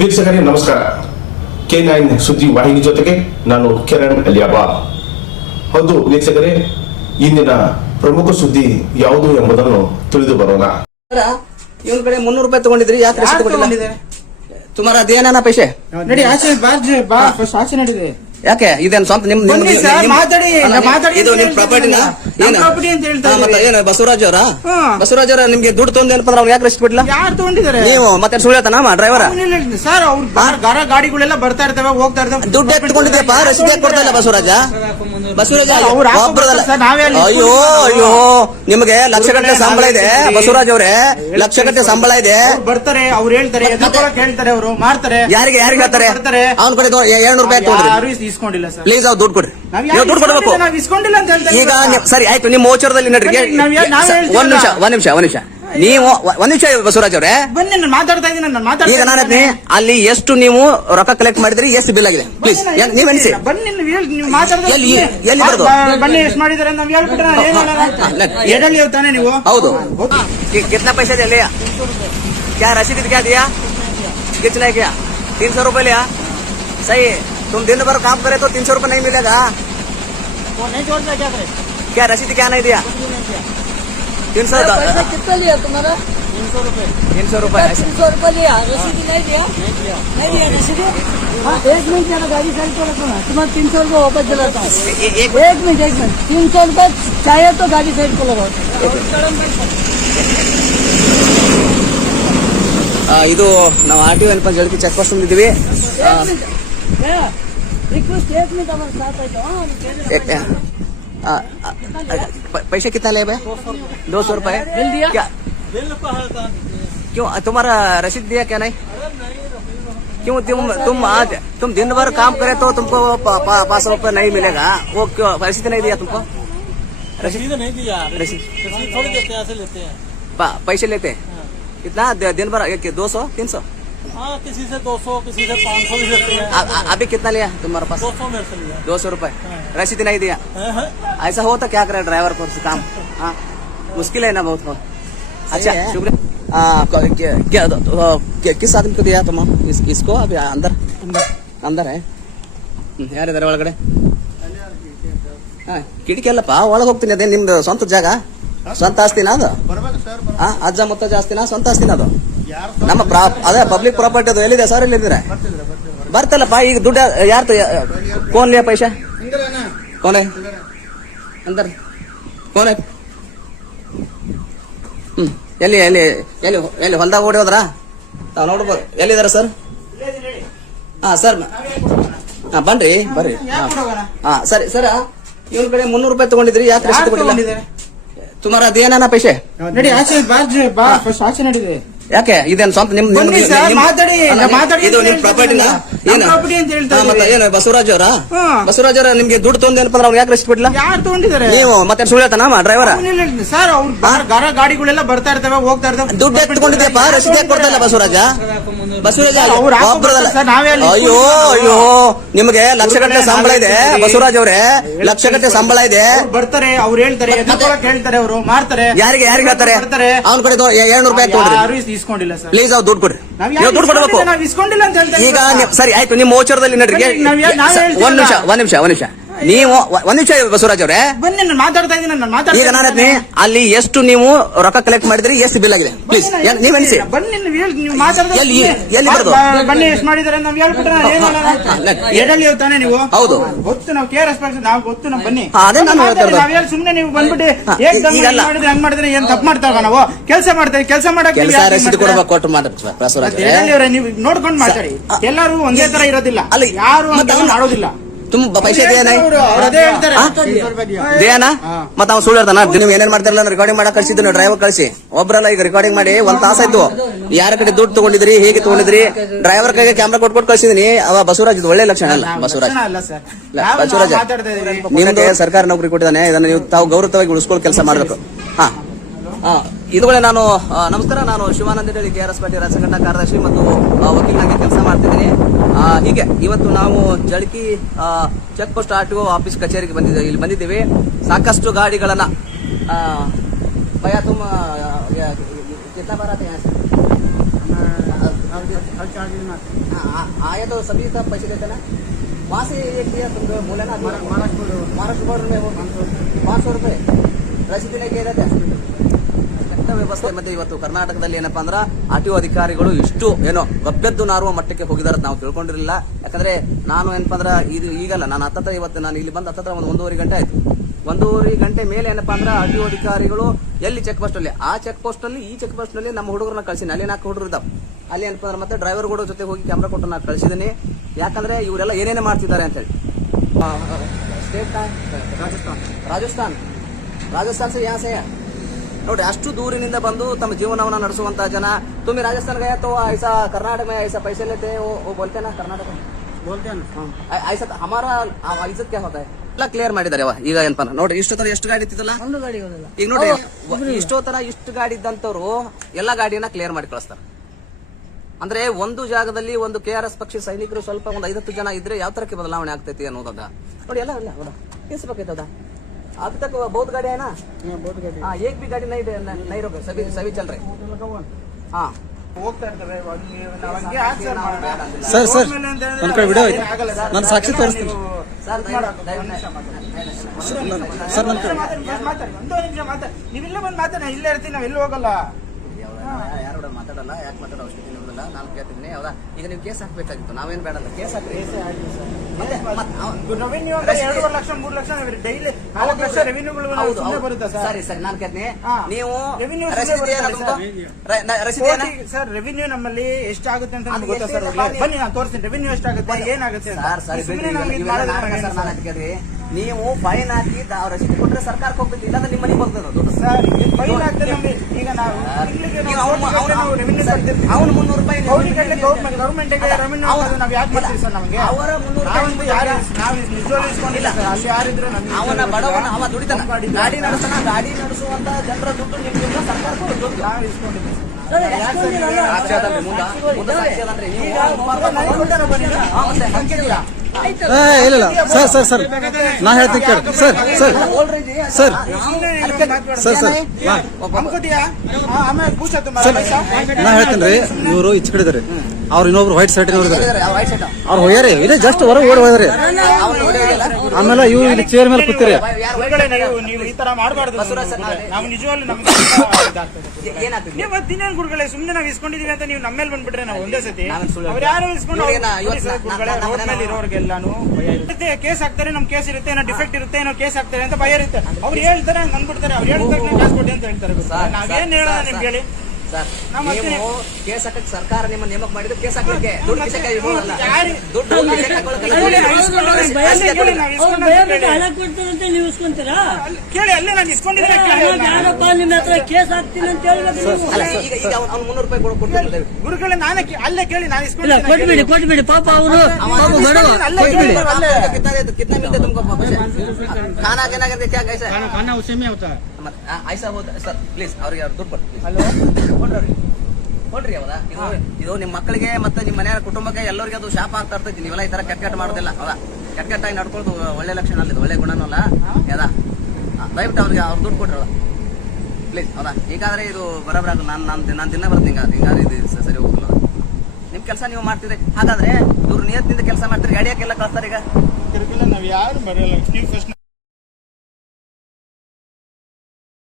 ವೀಕ್ಷಕರೇ ನಮಸ್ಕಾರ. K9 ಸುದ್ದಿ ವಾಹಿನಿ ಜೊತೆಗೆ ನಾನು ಕಿರಣ್ ಅಲಿಯಾಬಾದ್. ಹೌದು ವೀಕ್ಷಕರೇ, ಇಂದಿನ ಪ್ರಮುಖ ಸುದ್ದಿ ಯಾವುದು ಎಂಬುದನ್ನು ತಿಳಿದು ಬರೋಣ. ಇವನ್ ಕಡೆ 300 ರೂಪಾಯಿ ತಗೊಂಡಿದ್ರಿ, ಯಾಕೆ ರಸೀದಿ ಕೊಟ್ಟಿಲ್ಲ? ತುಮಾರ ದೇನಾ ಪೈಸೆ ನಡಿ ಆಚೆ ಬಾ ಫಸ್ಟ್ ಆಚೆ ನಡಿದೆ. ಯಾಕೆ ಇದೇನು ಸ್ವಂತ ನಿಮ್ ಮಾತಾಡಿ ಇದು ನಿಮ್ ಪ್ರಾಪರ್ಟಿನ ಪ್ರಾಪರ್ಟಿ ಅಂತ ಹೇಳ್ತಾ ಮತ್ತೆ ಏನು ಬಸವರಾಜ್ ಅವರ ನಿಮ್ಗೆ ದುಡ್ಡು ತೊಂದೇನಪ್ಪ ಅಂದ್ರೆ ಅವ್ರು ಯಾಕೆ ರಸೀದಿ ಕೊಟ್ಟಿಲ್ಲ? ಯಾರು ತಗೊಂಡಿದ್ದಾರೆ? ನೀವು ಮತ್ತೆ ಸುಳ್ಳು ಹೇಳ್ತಾನ ಡ್ರೈವರ್ ಸರ್? ಅವ್ರ ಗಾಡಿಗಳೆಲ್ಲ ಬರ್ತಾ ಇರ್ತವೆ, ಹೋಗ್ತಾ ಇರ್ತವೆ. ದುಡ್ಡು ಎತ್ಕೊಂಡಿದ್ಯಪ್ಪ, ರಸೀದಿ ಕೊಡ್ತಾ ಇಲ್ಲ ಬಸವರಾಜ ಒಬ್ಬರದಲ್ಲ. ಅಯ್ಯೋ ಅಯ್ಯೋ, ನಿಮ್ಗೆ ಲಕ್ಷಗಟ್ಟಲೆ ಸಂಬಳ ಇದೆ ಬಸವರಾಜ್ ಅವರೇ, ಲಕ್ಷಗಟ್ಟಲೆ ಸಂಬಳ ಇದೆ. ಬರ್ತಾರೆ, ಅವ್ರು ಹೇಳ್ತಾರೆ, ಹೇಳ್ತಾರೆ, ಅವರು ಮಾಡ್ತಾರೆ. ಯಾರಿಗೆ ಹೇಳ್ತಾರೆ? ಅವ್ನ ಕಡೆ 700 ರೂಪಾಯಿ ತಗೊಂಡ್ರಿ, ಇಸ್ಕೊಂಡಿಲ್ಲ ಸರ್. ಪ್ಲೀಸ್ ಅವ್ರು ದುಡ್ಡು ಕೊಡ್ರಿ, ನೀವು ದುಡ್ಡು ಕೊಡ್ಬೇಕು. ಇಸ್ಕೊಂಡಿಲ್ಲ ಅಂತ ಹೇಳ್ತಾರೆ. ಈಗ ಸರಿ ಆಯ್ತು, ನಿಮ್ಮ ಓಚರದಲ್ಲಿ ನಡ್ರಿ. ಒಂದ್ ನಿಮಿಷ ನೀವು ಒಂದ್ ನಿಮಿಷ ಬಸವರಾಜ್ ಅವರೇ, ಬನ್ನಿ, ನಾನು ಮಾತಾಡ್ತಾ ಇದ್ದೀನಿ. ಈಗ ನಾನು ಅಲ್ಲಿ ಎಷ್ಟು ನೀವು ರೊಕ್ಕ ಕಲೆಕ್ಟ್ ಮಾಡಿದ್ರಿ, ಎಷ್ಟು ಬಿಲ್ ಆಗಿದೆ ಪ್ಲೀಸ್ ನೀವ್ ಎಣಿಸಿ. ಬನ್ನಿ, ನೀವು ಮಾತಾಡ್ತಾ ಎಲ್ಲಿ ಬರೋದು? ಬನ್ನಿ, ಎಷ್ಟು ಮಾಡಿದಾರೆ ನಾವ್ ಹೇಳ್ಬಿಟ್ರೆ ಎಡಲ್ಲಿ ಹೇಳ್ತಾನೆ ನೀವು. ಹೌದು, कितना पैसा दे लिया? क्या रसीद क्या दिया? कितना क्या? 300 रुपए लिया. सही है, तुम दिन भर काम करे तो 300 रुपए नहीं मिलेगा. नहीं छोड़ता, क्या करे? क्या रसीद क्या नहीं दिया? 300 कितना लिया तुम्हारा? 300 रुपए. 300 रुपए 300 रुपए लिया, रसीद नहीं दिया? नहीं दिया रसीद? हाँ, 1 मिनट जाना, गाड़ी साइड पर रखो ना, तुम्हारा 300 रुपए वापस दिलाता हूँ. 1 मिनट 300 रुपए चाहिए तो गाड़ी साइड पर लगाओ. ಇದು ನಾವು RTO ಎನ್ಪ ಜಳಕಿ ಚೆಕ್ ಪೋಸ್ಟ್ ಬಂದಿದ್ದೀವಿ. रिक्वेस्ट 1 मिनट हमारे साथ आइए. पैसे कितना ले भाई? 200 रुपए. बिल दिया? क्या क्यों तुम्हारा रसीद दिया क्या? नहीं. क्यों तुम दिन भर काम करे तो तुमको 500 रुपए नहीं मिलेगा? वो क्यों रसीद नहीं दिया तुमको? रसीद नहीं दिया. रसीद थोड़ी देते हैं, ऐसे लेते हैं. पैसे लेते हैं कितना दिन भर? 200 300? हाँ, किसी से 200, किसी से 500 भी लेते हैं. अभी कितना लिया तुम्हारे पास? 200 मेरे से लिया. 200 रुपए रसीद नहीं दिया. ऐसा हो तो क्या करे ड्राइवर को काम? हाँ, मुश्किल है ना बहुत. अच्छा शुक्रिया. किस आदमी को दिया तुम इसको? अभी अंदर है. ಯಾರಿದ್ದಾರೆ ಒಳಗಡೆ? ಕಿಟಕಿ ಅಲ್ಲಪ್ಪ, ಒಳಗೆ ಹೋಗ್ತೀನಿ. ಅದೇ ನಿಮ್ದು ಸ್ವಂತ ಜಾಗ, ಸ್ವಂತ ಆಸ್ತಿನ ಅದು? ಅಜ್ಜ ಮುತ್ತಜ್ಜ ಆಸ್ತಿನ, ಸ್ವಂತ ಆಸ್ತಿನ ಅದು? ನಮ್ಮ ಅದೇ ಪಬ್ಲಿಕ್ ಪ್ರಾಪರ್ಟಿ ಅದು. ಎಲ್ಲಿದೆ ಸರ್? ಎಲ್ಲಿದ್ದೀರಾ? ಬರ್ತಲ್ಲಪ್ಪ ಈಗ ದುಡ್ಡು ಯಾರು? ಕೋನ್ ಲಿಯಾ ಪೈಸಾ? कौन है अंदर? कौन है? ಎಲ್ಲಿ ಎಲ್ಲಿ ಎಲ್ಲಿ ಎಲ್ಲಿ ಹೊಲ್ದಾಗ ಓಡಿ ಹೋದ್ರ? ತಾವ್ ನೋಡ್ಬೋದು. ಎಲ್ಲಿದಾರ ಸರ್? ಹಾ ಸರ್, ಹಾ ಬರ್ರಿ. ಹಾ ಸರಿ ಸರ್, ಇವನ್ ಕಡೆ 300 ರೂಪಾಯಿ ತಗೊಂಡಿದ್ರಿ, ಯಾಕೆ ರಸೀದಿ ಕೊಟ್ಟಿಲ್ಲ? ತುಮಾರ ದೇನಾ ಪೈಸೆ? ನಡಿ ಆಚೆ ಬಾ ಫಸ್ಟ್ ಆಚೆ ನಡಿದೆ. ಯಾಕೆ ಇದೇನು ಸ್ವಂತ ನಿಮ್ ಮಾತಾಡಿ ಇದು ನಿಮ್ ಪ್ರಾಪರ್ಟಿನ ಪ್ರಾಪರ್ಟಿ ಅಂತ ಹೇಳ್ತಾ ಮತ್ತೆ ಏನು ಬಸವರಾಜ್ ಅವರ ನಿಮ್ಗೆ ದುಡ್ಡು ತೊಂದೇನಪ್ಪ ಅಂದ್ರೆ ಅವ್ರು ಯಾಕೆ ರಸೀದಿ ಕೊಟ್ಟಿಲ್ಲ? ಯಾರು ತಗೊಂಡಿದ್ದಾರೆ? ನೀವು ಮತ್ತೆ ಸುಳ್ಳು ಹೇಳ್ತಾನ ಡ್ರೈವರ್? ಸರ್, ಅವ್ರ ಗಾಡಿಗಳೆಲ್ಲ ಬರ್ತಾ ಇರ್ತವೆ, ಹೋಗ್ತಾ ಇರ್ತವೆ. ದುಡ್ಡು ಎತ್ಕೊಂಡಿದ್ಯಪ್ಪ, ರಸೀದಿ ಕೊಡ್ತಾ ಇಲ್ಲ ಬಸವರಾಜ ಒಬ್ಬರದಲ್ಲ. ಅಯ್ಯೋ ಅಯ್ಯೋ, ನಿಮ್ಗೆ ಲಕ್ಷಗಟ್ಟಲೆ ಸಂಬಳ ಇದೆ ಬಸವರಾಜ್ ಅವರೇ, ಲಕ್ಷಗಟ್ಟಲೆ ಸಂಬಳ ಇದೆ. ಬರ್ತಾರೆ, ಅವ್ರು ಹೇಳ್ತಾರೆ, ಹೇಳ್ತಾರೆ, ಅವರು ಮಾಡ್ತಾರೆ. ಯಾರಿಗೆ ಹೇಳ್ತಾರೆ? ಅವ್ನ ಕಡೆ 700 ರೂಪಾಯಿ ತಗೊಂಡ್ರಿ, ಇಸ್ಕೊಂಡಿಲ್ಲ ಸರ್. ಪ್ಲೀಸ್ ಅವ್ರು ದುಡ್ಡು ಕೊಡ್ರಿ, ನೀವು ದುಡ್ಡು ಕೊಡ್ಬೇಕು. ಇಸ್ಕೊಂಡಿಲ್ಲ ಅಂತ ಹೇಳ್ತಾರೆ. ಈಗ ಸರಿ ಆಯ್ತು, ನಿಮ್ಮ ಓಚರದಲ್ಲಿ ನಡ್ರಿ. ಒಂದ್ ನಿಮಿಷ ನೀವು ಒಂದ್ ನಿಮಿಷ ಬಸವರಾಜ್ ಅವರೇ, ಬನ್ನಿ, ನಾನು ಮಾತಾಡ್ತಾ ಇದ್ದೀನಿ. ಈಗ ನಾನು ಅಲ್ಲಿ ಎಷ್ಟು ನೀವು ರೊಕ್ಕ ಕಲೆಕ್ಟ್ ಮಾಡಿದ್ರಿ, ಎಷ್ಟು ಬಿಲ್ ಆಗಿದೆ ಪ್ಲೀಸ್ ನೀವ್ ಎಣಿಸಿ. ಬನ್ನಿ, ನೀವು ಮಾತಾಡ್ತಾ ಎಲ್ಲಿ ಬರೋದು? ಬನ್ನಿ, ಎಷ್ಟು ಮಾಡಿದಾರೆ ನಾವ್ ಹೇಳ್ಬಿಟ್ರೆ ಎಡಲ್ಲಿ ಹೇಳ್ತಾನೆ ನೀವು. ಹೌದು, ಗೊತ್ತು, ನಾವು ಕೇರ್ ನಾವು ಗೊತ್ತು. ನಾವು ಬನ್ನಿ, ಅದೇ ನಾನು ನಾವ್ ಹೇಳಿ ಸುಮ್ನೆ ನೀವು ಬಂದ್ಬಿಟ್ಟು ಹಂಗ್ ಮಾಡಿದ್ರೆ ಏನ್ ತಪ್ಪು ಮಾಡ್ತಾವ? ನಾವು ಕೆಲಸ ಮಾಡ್ತೇವೆ, ಕೆಲಸ ಮಾಡಕ್ಕೆ ರಸೀದಿ ಕೊಡ್ಬೇಕು. ಕೊಟ್ಟು ಮಾತಾಡ್ತೀವಿ ಬಸವರಾಜ್, ನೀವು ನೋಡ್ಕೊಂಡು ಮಾತಾಡಿ. ಎಲ್ಲರೂ ಒಂದೇ ತರ ಇರೋದಿಲ್ಲ, ಯಾರು ಮಾಡೋದಿಲ್ಲ. तुम पैसे दिया नहीं दिया ना? ಮತ್ತೆ ಅವ್ನು ಸುಳ್ಳು ಹೇಳ್ತಾನ? ನೀವು ಏನೇನ್ ಮಾಡ್ತಿರಲ್ಲ, ರೆಕಾರ್ಡಿಂಗ್ ಮಾಡಕ್ ಕಳ್ಸಿದ್ದು ನೀವು ಡ್ರೈವರ್ ಕಳ್ಸಿ. ಒಬ್ರಲ್ಲ ಈಗ ರೆಕಾರ್ಡಿಂಗ್ ಮಾಡಿ 1 ತಾಸಾಯ್ತು. ಯಾರ ಕಡೆ ದುಡ್ಡು ತಗೊಂಡಿದ್ರಿ, ಹೇಗೆ ತಗೊಂಡಿದ್ರಿ? ಡ್ರೈವರ್ ಕೈಗೆ ಕ್ಯಾಮ್ರಾ ಕೊಟ್ಟು ಕಳ್ಸಿದೀನಿ. ಅವ ಬಸವರಾಜ್ ಇದು ಒಳ್ಳೆ ಲಕ್ಷಣ ಅಲ್ಲ. ಬಸವರಾಜ್ ನಿಮ್ದು ಸರ್ಕಾರ ನೌಕರಿ ಕೊಟ್ಟಿದ್ದಾನೆ, ಇದನ್ನ ನೀವು ತಾವು ಗೌರವವಾಗಿ ಉಳಿಸ್ಕೊಳ್ಳೋ ಕೆಲಸ ಮಾಡ್ಬೇಕು. ಹಾ, ಇದುಗಳೇ ನಾನು ನಮಸ್ಕಾರ. ನಾನು ಶಿವಾನಂದ ಹೇಳಿ KRS ಪಾಟೀಲ್ ರಾಜ್ಯ ಸಂಘಟನಾ ಕಾರ್ಯದರ್ಶಿ ಮತ್ತು ವಕೀಲನಾಗಿ ಕೆಲಸ ಮಾಡ್ತಿದ್ದೀನಿ. ಹೀಗೆ ಇವತ್ತು ನಾವು Jalaki check post RTO office ಕಚೇರಿಗೆ ಇಲ್ಲಿ ಬಂದಿದ್ದೀವಿ. ಸಾಕಷ್ಟು ಗಾಡಿಗಳನ್ನ ಭಯ ತುಂಬ ಕಿತ್ನಾ ಬಾರ आया तो सभी का पैसे देते ना वहाँ से एक दिया तुम बोले ना महाराष्ट्र बॉर्डर में वो 500 रुपये रसीदी नहीं ಕೇಳಿದೆ ಕೆಟ್ಟ ವ್ಯವಸ್ಥೆ ಮಧ್ಯೆ ಇವತ್ತು ಕರ್ನಾಟಕದಲ್ಲಿ ಏನಪ್ಪಾ ಅಂದ್ರೆ ಆರ್ಟಿಒ ಅಧಿಕಾರಿಗಳು ಇಷ್ಟು ಏನೋ ಗಬ್ಬೆದ್ದು ನಾರುವ ಮಟ್ಟಕ್ಕೆ ಹೋಗಿದಾರೆ ನಾವು ತಿಳ್ಕೊಂಡಿರಲಿಲ್ಲ. ಯಾಕಂದ್ರೆ ನಾನು ಏನಪ್ಪಾ ಅಂದ್ರೆ ಇದು ಈಗಲ್ಲ, ನಾನು ಹತ್ತತ್ರ ಇವತ್ತು ನಾನು ಇಲ್ಲಿ ಬಂದು ಹತ್ತತ್ರ ಒಂದು 1.5 ಗಂಟೆ ಆಯ್ತು. 1.5 ಗಂಟೆ ಮೇಲೆ ಏನಪ್ಪಾ ಅಂದ್ರೆ ಆರ್ಟಿಒ ಅಧಿಕಾರಿಗಳು ಎಲ್ಲಿ ಚೆಕ್ ಪೋಸ್ಟ್ ಅಲ್ಲಿ, ಆ ಚೆಕ್ ಪೋಸ್ಟ್ ಅಲ್ಲಿ ಈ ಚೆಕ್ ಪೋಸ್ಟ್ ನಲ್ಲಿ ನಮ್ಮ ಹುಡುಗರನ್ನ ಕಳಿಸಿನಿ. ಅಲ್ಲಿ 4 ಹುಡುಗರು ಇದ್ದಾವೆ. ಅಲ್ಲಿ ಏನಪ್ಪಾ ಅಂದ್ರೆ ಮತ್ತೆ ಡ್ರೈವರ್ ಕೂಡ ಜೊತೆ ಹೋಗಿ ಕ್ಯಾಮ್ರಾ ಕೊಟ್ಟು ನಾನು ಕಳಿಸಿದ್ದೀನಿ. ಯಾಕಂದ್ರೆ ಇವರೆಲ್ಲ ಏನೇನೇ ಮಾಡ್ತಿದ್ದಾರೆ ಅಂತ ಹೇಳಿ. ಸ್ಟೇಟ್ ರಾಜಸ್ಥಾನ್ से यहाँ से ನೋಡಿ, ಅಷ್ಟು ದೂರಿನಿಂದ ಬಂದು ತಮ್ಮ ಜೀವನವನ್ನು ನಡೆಸುವಂತಹ ಜನ. तुम्हें राजस्थान गया तो ऐसा कर्नाटक में ऐसा पैसे लेते हैं, वो बोलते ना कर्नाटक में बोलते हैं ऐसा हमारा इज्जत क्या होता है ಎಲ್ಲ ಕ್ಲಿಯರ್ ಮಾಡಿದ್ದಾರೆ. ಈಗ ಏನಪ್ಪ ನೋಡಿ, ಇಷ್ಟೊತ್ತರ ಎಷ್ಟು ಗಾಡಿ ಇತ್ತಿದ್ದಲ್ಲ, ಒಂದು ಗಾಡಿ ಹೋಗಲ್ಲ. ಈಗ ನೋಡಿ ಇಷ್ಟೊತ್ತರ ಇಷ್ಟು ಗಾಡಿ ಇದ್ದಂತವ್ರು ಎಲ್ಲಾ ಗಾಡಿನ ಕ್ಲಿಯರ್ ಮಾಡಿ ಕಳಿಸ್ತಾರೆ. ಅಂದ್ರೆ ಒಂದು ಜಾಗದಲ್ಲಿ ಒಂದು KRS ಪಕ್ಷಿ ಸೈನಿಕರು ಸ್ವಲ್ಪ ಒಂದು 5-10 ಜನ ಇದ್ರೆ ಯಾವ ತರಕ್ಕೆ ಬದಲಾವಣೆ ಆಗ್ತೈತಿ ಅನ್ನೋದದ ನೋಡಿ. ಎಲ್ಲ ಕೇಸಬೇಕಾಯ್ತದ. अब तक बहुत गाड़ी है ना, बहुत गाड़ी. हाँ, एक भी गाड़ी नहीं रोके, सभी चल रहे. हाँ, ಹೋಗ್ತಾ ಇರ್ತವೆ. ನಮಗೆ ಆನ್ಸರ್ ಸರ್ ನನ್ನ ಕಡೆ ವಿಡಿಯೋ ಐತೆ, ನಾನು ಸಾಕ್ಷಿ ತೋರಿಸ್ತೀನಿ ಸರ್ ಸರ್. ನನ್ನ ಕಡೆ ಮಾತಾಡಿ, ಒಂದು ನಿಮಿಷ ಮಾತಾಡಿ. ನೀವಿಲ್ಲ ಬಂದು ಮಾತಾಡಿ, ನಾನು ಇಲ್ಲೇ ಇರ್ತೀನಿ, ನಾವು ಎಲ್ಲೂ ಹೋಗಲ್ಲ. ಯಾರು ಮಾತಾಡಲ್ಲ, ಯಾಕೆ ಮಾತಾಡೋ ಅವಶ್ಯಕತೆ ಇರೋದಿಲ್ಲ. ನಾನು ಕೇಳ್ತೀನಿ. ಹೌದಾ, ಈಗ ನೀವು ಕೇಸ್ ಹಾಕ್ಬೇಕಾಗಿತ್ತು, ನಾವೇನ್ ಬೇಡಲ್ಲ, ಕೇಸ್ ಹಾಕ್ರಿ. ರೆವಿನ್ಯೂ 2 ಲಕ್ಷ 3 ಲಕ್ಷ ಡೈಲಿ 4 ಲಕ್ಷ ರೆವಿನ್ಯೂಗಳು ಬರುತ್ತೆ ಸರ್. ಸರಿ ನಾನು ಕೇಳ್ತೀನಿ. ಹಾ. ನೀವು ರೆವಿನ್ಯೂ ರಸೀದಿ ಏನೋ ರಸೀದಿ ಏನೋ ಸರ್, ರೆವಿನ್ಯೂ ನಮ್ಮಲ್ಲಿ ಎಷ್ಟಾಗುತ್ತೆ ಅಂತ ಅದು ಗೊತ್ತಾ ಸರ್? ಎಷ್ಟಿದೆ? ಬನ್ನಿ ನಾನು ತೋರಿಸ್ತೀನಿ ರೆವಿನ್ಯೂ ಎಷ್ಟಾಗುತ್ತೆ, ಏನಾಗುತ್ತೆ ಅಂತ. ಸರ್ ಸುಮ್ಮನೆ ನಮ್ಗೆ ಇದು ಮಾಡೋದು ನಮ್ಗೆ ಏನು ಸರ್? ನೀವು ಫೈನ್ ಹಾಕಿ ರಸೀದಿ ಕೊಟ್ರೆ ಸರ್ಕಾರಕ್ಕೆ ಹೋಗ್ಬೇಕು, ಇಲ್ಲಾಂದ್ರೆ ನಿಮ್ಮ ಮನೆಗೆ ಬರ್ತದೆ ದುಡ್ಡು. ಸರ್ ಫೈನ್ ಆಗ್ತದೆ ನಮ್ಗೆ. ಈಗ ನಾವು ತಿಂಗ್ಳಿಗೆ ನಾವು ರೆವಿನ್ಯೂ ಕಟ್ತಿರ್ತೀವಿ. ಅವನು 300 ರೂಪಾಯಿ ಗೌರ್ಮೆಂಟ್ಗೆ ರೆವಿನ್ಯೂ ನಾವು ಯಾಕೆ ಮಾಡ್ತೀವಿ ಸರ್? ನಮಗೆ ಅವರ 300 ನಾವು ರೂಪಾಯಿ ನಿಜವಾಗ್ಲೂ ಇಸ್ಕೊಂಡಿಲ್ಲ ಸರ್. ಅಲ್ಲಿ ಯಾರಿದ್ರು ನಮ್ಗೆ ಅವನ ಬಡವನ ಅವ ದುಡಿತಾನ, ಗಾಡಿ ನಡೆಸ್ತಾನ, ಗಾಡಿ ನಡೆಸುವಂತ ಜನರ ದುಡ್ಡು ನಿಮ್ಗಿಂತ ಸರ್ಕಾರಕ್ಕೂ ದುಡ್ಡು. ನಾವು ಇಸ್ಕೊಂಡಿದ್ದೀವಿ ಸರ್. ಸರ್, ಎಸ್ಕೊಂಡಿರಲ್ಲ. ಸಾಕ್ಷಿ ಅದಲ್ರಿ, ಮುಂದೆ ಸಾಕ್ಷಿ ಅದಲ್ರಿ. ನೀವು ಅಂಕಿದ್ದೀರಾ? ಇಲ್ಲ ಸರ್ ನಾ ಹೇಳ್ತೀನಿ ಕೇಳಿ ಸರ್. ಸರ್ हमको दिया हमें पूछा तुम्हारा पैसा. ನಾ ಹೇಳ್ತೀನಿ ರೀ, ಇವರು ಈಚೆ ಕಡೆ ಇದಾರೆ, ಅವ್ರು ಇನ್ನೊಬ್ರು ವೈಟ್ ಶರ್ಟ್ ಇದಾರೆ, ವೈಟ್ ಶರ್ಟ್ ಅವ್ರು ಹೋಗ್ಯಾರಿ, ಇಲ್ಲೇ ಜಸ್ಟ್ ಹೊರಗೆ ಓಡಿ ಹೋದ್ರಿ. ಆಮೇಲೆ ಇವ್ರು ಇಲ್ಲಿ ಚೇರ್ ಮೇಲೆ ಕೂತಿರಿ. ಹೊರಗಡೆ ನೀವು ಈ ತರ ಮಾಡಬಾರ್ದು. ನಾವು ನಿಜವಾಗ್ಲೂ ನಮ್ಗೆ ಏನಾಗ್ತದೆ? ನೀವು ದಿನ ಗುರುಗಳೇ ಸುಮ್ಮನೆ ನಾವು ಇಸ್ಕೊಂಡಿದೀವಿ ಅಂತ ನೀವು ನಮ್ಮೇಲೆ ಬಂದ್ಬಿಟ್ರೆ ನಾವು ಒಂದೇ ಸತಿ ನಾವೇನ್ ಸುಳ್ಳು ಅವ್ರು ಯಾರು ಇಸ್ಕೊಂಡು ಇವತ್ತು ರೋಡ್ ಮೇಲೆ ಇರೋರ್ಗೆಲ್ಲಾನು ಭಯ ಇರುತ್ತೆ. ಕೇಸ್ ಹಾಕ್ತಾರೆ, ನಮ್ ಕೇಸ್ ಇರುತ್ತೆ, ಏನೋ ಡಿಫೆಕ್ಟ್ ಇರುತ್ತೆ, ಏನೋ ಕೇಸ್ ಹಾಕ್ತಾರೆ ಅಂತ ಭಯ ಇರುತ್ತೆ. ಅವ್ರು ಹೇಳ್ತಾರೆ ಹಂಗ್ ಅಂದ್ಬಿಡ್ತಾರೆ, ಅವ್ರು ಹೇಳ್ತಾರೆ ಕ್ಯಾಶ್ ಕೊಡಿ ಅಂತ ಹೇಳ್ತಾರೆ. ನಾವೇನ್ ಹೇಳೋಣ ನಿಮ್ಗೆ ಹೇಳಿ ಸರ್? ನೀವು ಕೇಸ್ ಹಾಕಕ್ಕೆ ಸರ್ಕಾರ ನಿಮ್ಮ ನೇಮಕ ಮಾಡಿದ್ರೆ ಕೇಸ್ ಹಾಕಲಿಕ್ಕೆ ದುಡ್ಡು ಕಿಸಕ್ಕೆ ಇರೋಲ್ಲ. ದುಡ್ಡು ಕಿಸಕ್ಕೆ ಹಾಕೊಳ್ಳೋಕೆ ಅವ್ರು ಭಯ ಬಿಟ್ಟು ಹಣ ಕೊಡ್ತಾರಂತ ನೀವು ಇಸ್ಕೊಂತೀರಾ? ಕೇಳಿ ಅಲ್ಲೇ ನಾನು ಇಸ್ಕೊಂಡಿದ್ರೆ ಯಾರಪ್ಪ ನಿಮ್ಮ ಹತ್ರ ಕೇಸ್ ಹಾಕ್ತೀನಿ ಅಂತ ಹೇಳ್ಬೇಕು ನೀವು. ಅಲ್ಲ, ಈಗ ಅವ್ನು 300 ರೂಪಾಯಿ ಕೊಡ್ತಾರೆ. ಗುರುಗಳೇ ನಾನೇ ಅಲ್ಲೇ ಕೇಳಿ ನಾನು ಇಲ್ಲ, ಇಸ್ಕೊಂಡಿದ್ದೀನಿ. ಕೊಟ್ಬಿಡಿ ಪಾಪ ಅವನು ಬಡವ. कितना मिलते तुमको खाना केना करके क्या कैसे खाना उसी में होता है. ऐसा होता है सर. प्लीज ಅವ್ರಿಗೆ ದುಡ್ಡು ಕೊಡ್ರಿ. ಕೊಡ್ರಿ ಹೌದಾ? ಇದು ನಿಮ್ಮ ಮಕ್ಕಳಿಗೆ ಮತ್ತೆ ನಿಮ್ಮ ಮನೆಯ ಕುಟುಂಬಕ್ಕೆ ಎಲ್ಲರಿಗೆ ಅದು ಶಾಪ ಆಗ್ತಾ ಇರ್ತೈತಿ. ನೀವೆಲ್ಲ ಈ ತರ ಕೆಟ್ಟ ಮಾಡೋದಿಲ್ಲ ಹೌದಾ? ಕೆಟ್ಟಾಗಿ ನಡ್ಕೊಳ್ಳೋದು ಒಳ್ಳೆ ಲಕ್ಷಣ ಅಲ್ಲ, ಇದು ಒಳ್ಳೆ ಗುಣನೂ ಅಲ್ಲ. ಹೌದಾ? ದಯವಿಟ್ಟು ಅವ್ರಿಗೆ ಅವ್ರು ದುಡ್ಡು ಕೊಟ್ರಲ್ಲ ಪ್ಲೀಸ್ ಹೌದಾ? ಹೀಗಾದ್ರೆ ಇದು ಬರೋಬರ ನಾನು ದಿನ ಬರ್ತೀನಿ. ಹಿಂಗಾದ್ರೆ ಇದು ಸರಿ ಹೋಗಲ್ಲ. ನಿಮ್ ಕೆಲಸ ನೀವು ಮಾಡ್ತಿದ್ರಿ, ಹಾಗಾದ್ರೆ ಇವ್ರು ನಿಯತ್ತಿಂದ ಕೆಲಸ ಮಾಡ್ತಾರೆ, ಗಾಡಿಯಾಕೆಲ್ಲ ಕಳಿಸ್ತಾರೆ. ಈಗ ನಾವು ಯಾರು ಬರೆಯಲ್ಲ. ನೀವು ಫಸ್ಟ್